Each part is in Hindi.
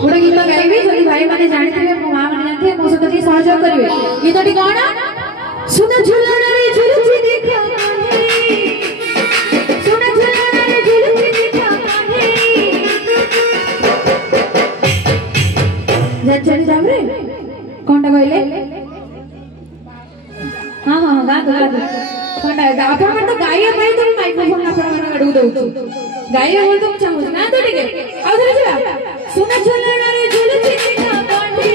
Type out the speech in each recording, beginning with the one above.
गोटे गीत गाइबी जो भाई मैंने जानते मो माँ मैंने जानते मो सहित टी सहयोग करेंगे। गीतटी कौन? सुन झुलन रे झुलुची देखा सुन झुलन रे झुलुची देखा जानछनी जाबरे कोनटा कहले? हां हां गा गा कोनटा आपण तो गाइया भाई तो माइक्रोफोन आपण माने अडू दउछु गाइया बोल तो चाहू ना तो ठीक है आउ धरे जा सुन झुलन रे झुलुची देखा काठी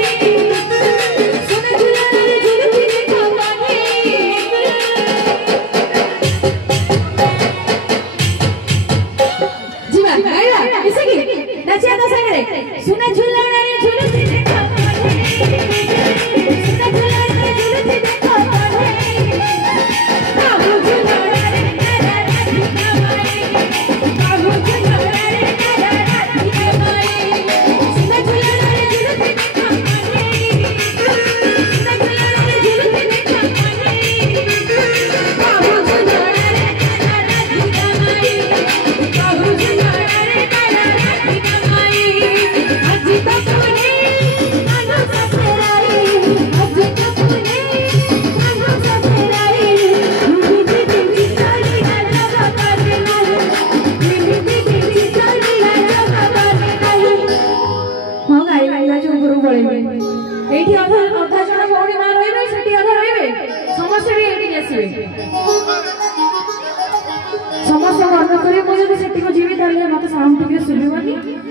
सुन झुलन रे झुलुची देखा काठी जीवा गाइया इसे की नाचिया तो संगे सुन झुलन रे झुलुची देखा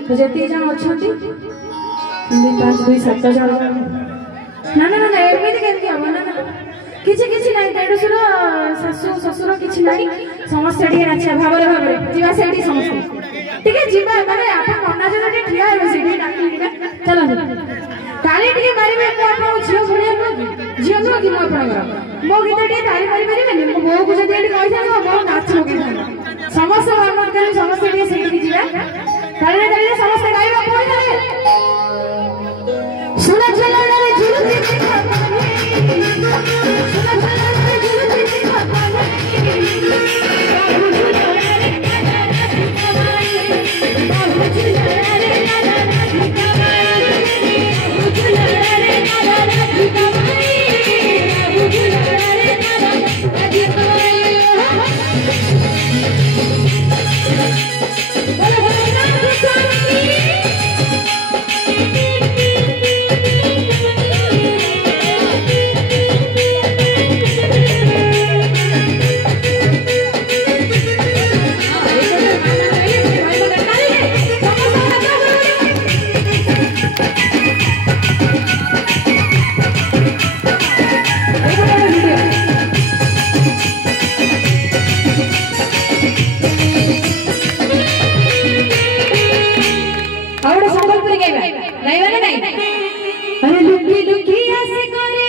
तो जति जन अछंती 5 2 7 जन ना ना ना एमिति केमति हम ना किछि किछि नाही देडसुर सासु ससुर किछि नाही समस्या डी नाचिया भाबरे भाबरे जीवा सेठी समस्या ठीक है जीवा माने आपन मन्ना जन टी ठिया हो सेठी डाकी ना चलो ताली टी मारिबे को आपन झियो भुलिया को झियो को कि मो आपन मो गीत टी ताली मारि परिबे मो बो को जदी एटी कहि थानो मो नाच लगे समस्या मन कर समस्या टी सेठी जीवा ताले ताले समस्या गाइबा कोइ करे सुना चला रे झुलुची देखा सुना चला रे झुलुची देखा अरे लुकी लुकी ऐसे करे